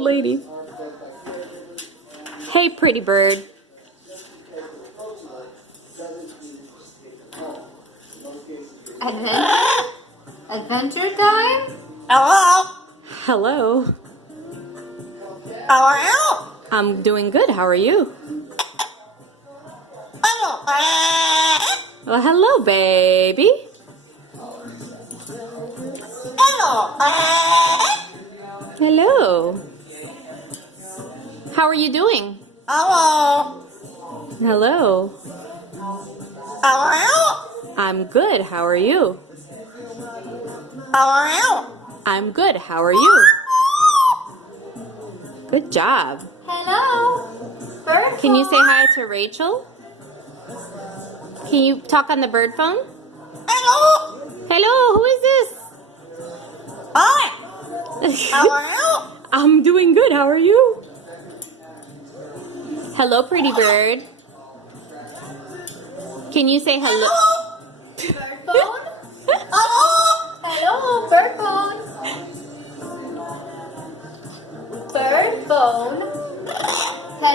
lady. Hey, pretty bird. Adventure time? Hello? Hello. How are you? I'm doing good. How are you? Hello. Well, hello, baby. Hello. Hello. How are you doing? Hello. Hello. How are you? I'm good. How are you? How are you? I'm good. How are you? Good job. Hello. Bird Can you say phone? hi to Rachel? Can you talk on the bird phone? Hello. Hello, who is Hi. this? How are you? I'm doing good. How are you? Hello, pretty bird. Can you say hello? Bird phone? Hello. Hello, bird phone. Bird phone.